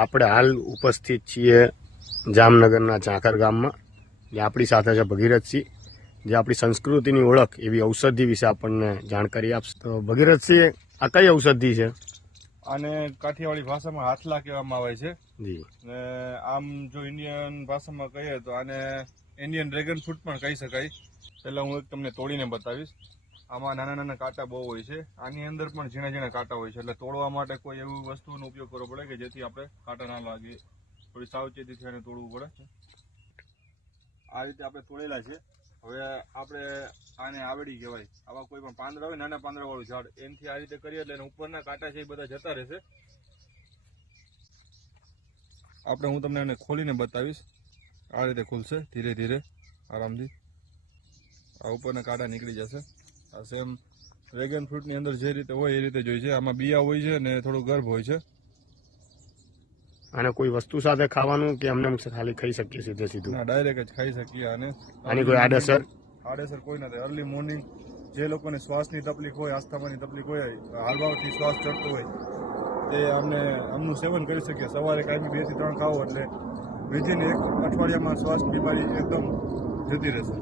આપણે હાલ ઉપસ્થિત છીએ જામનગરના ઝાંખર ગામમાં, જે આપણી સાથે છે ભગીરથસિંહ, જે આપણી સંસ્કૃતિની ઓળખ એવી ઔષધિ વિશે આપણને જાણકારી આપશે. તો ભગીરથસિંહ, આ કઈ ઔષધિ છે? આને કાઠિયાવાડી ભાષામાં હાથલા કહેવામાં આવે છે. જી. ને આમ જો ઇન્ડિયન ભાષામાં કહીએ તો આને ઇન્ડિયન ડ્રેગન ફ્રૂટ પણ કહી શકાય. પહેલા હું એક તમને તોડીને બતાવીશ. આમાં નાના નાના કાંટા બહુ હોય છે. આની અંદર પણ ઝીણા ઝીણા કાંટા હોય છે, એટલે તોડવા માટે કોઈ એવી વસ્તુનો ઉપયોગ કરવો પડે કે જેથી આપણે કાંટા ના લાગે. થોડી સાવચેતીથી આને તોડવું પડે. આ રીતે આપણે તોડેલા છે. હવે આપણે આને આવડી કહેવાય. આવા કોઈ પણ પાંદડા હોય, નાના પાંદડા વાળું ઝાડ, એનાથી આ રીતે કરીએ એટલે ઉપરના કાંટા છે એ બધા જતા રહેશે. હું તમને આને ખોલીને બતાવીશ. આ રીતે ખુલશે ધીરે ધીરે, આરામથી. આ ઉપરના કાંટા નીકળી જશે. આ સેમ ડ્રેગન ફ્રૂટની અંદર જે રીતે હોય એ રીતે જ હોય છે. આમાં બિયા હોય છે ને થોડું ગર્ભ હોય છે. આને કોઈ વસ્તુ સાથે ખાવાનું કે અમને ખાલી ખાઈ શકીએ સીધે સીધું? ના, ડાયરેક્ટ જ ખાઈ શકીએ આને. આની કોઈ આડઅસર? આડઅસર કોઈ નથી. અર્લી મોર્નિંગ જે લોકોને શ્વાસની તકલીફ હોય, આસ્થામાની તકલીફ હોય, હાલવાથી શ્વાસ ચડતો હોય, તે આમનું સેવન કરી શકીએ. સવારે કાંઈ 2 થી 3 ખાવો એટલે વિધિન 1 અઠવાડિયામાં શ્વાસની બીમારી એકદમ જતી રહેશે.